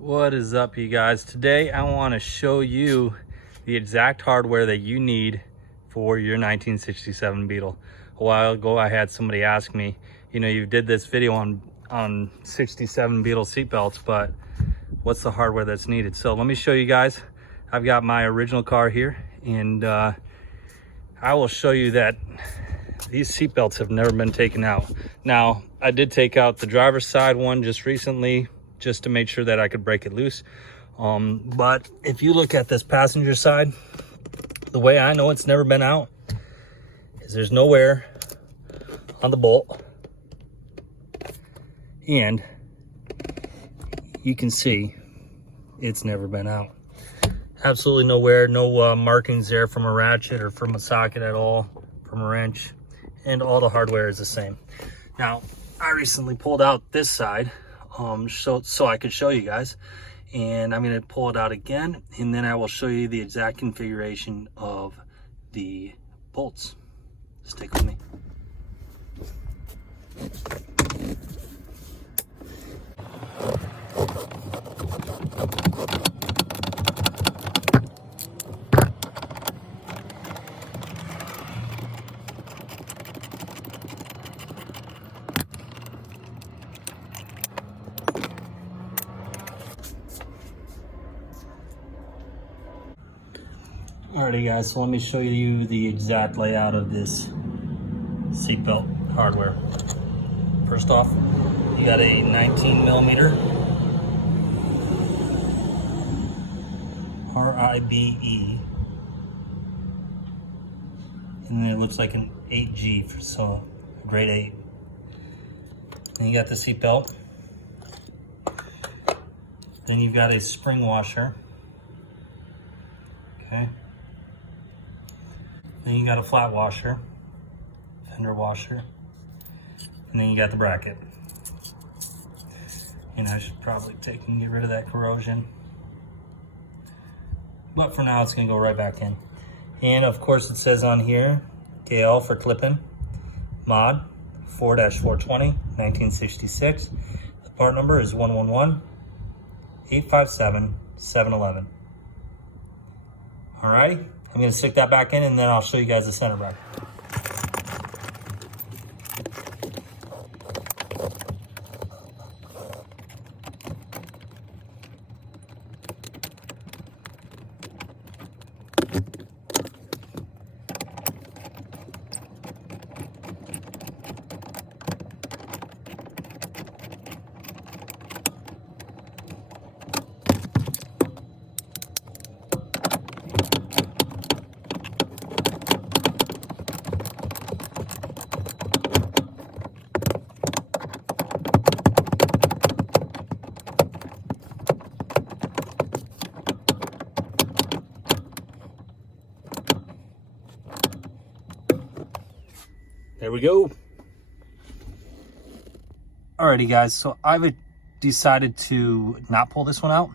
What is up, you guys? Today I want to show you the exact hardware that you need for your 1967 Beetle. A while ago I had somebody ask me, you did this video on 67 Beetle seatbelts, but what's the hardware that's needed? So let me show you guys. I've got my original car here, and I will show you that these seatbelts have never been taken out. Now, I did take out the driver's side one just recently, just to make sure that I could break it loose. But if you look at this passenger side, the way I know it's never been out is there's no wear on the bolt. And you can see it's never been out. Absolutely no wear, no markings there from a ratchet or from a socket at all, from a wrench. And all the hardware is the same. Now, I recently pulled out this side so I could show you guys, and I'm going to pull it out again, and then I will show you the exact configuration of the bolts. Stick with me. Alrighty guys, so let me show you the exact layout of this seatbelt hardware. First off, you got a 19mm RIBE, and then it looks like an 8G, so grade 8. Then you got the seatbelt. Then you've got a spring washer. Okay. Then you got a flat washer, fender washer, and then you got the bracket. And I should probably take and get rid of that corrosion. But for now, it's gonna go right back in. And of course, it says on here, KL for clipping, mod 4-420, 1966. The part number is 111-857-711. All right. I'm going to stick that back in, and then I'll show you guys the center bracket. There we go. Alrighty guys, so I've decided to not pull this one out.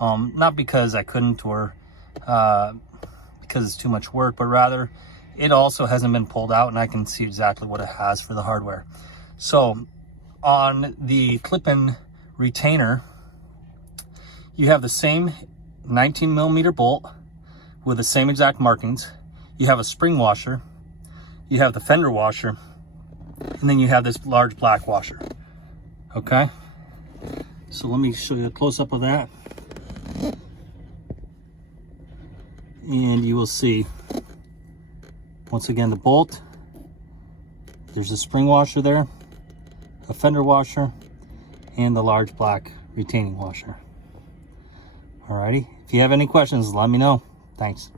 Not because I couldn't or because it's too much work, but rather it also hasn't been pulled out, and I can see exactly what it has for the hardware. So on the clip-in retainer, you have the same 19mm bolt with the same exact markings. You have a spring washer. You have the fender washer, and then you have this large black washer. Okay, so let me show you a close-up of that, and you will see once again the bolt. There's a spring washer there, a fender washer, and the large black retaining washer. Alrighty, if you have any questions, let me know. Thanks.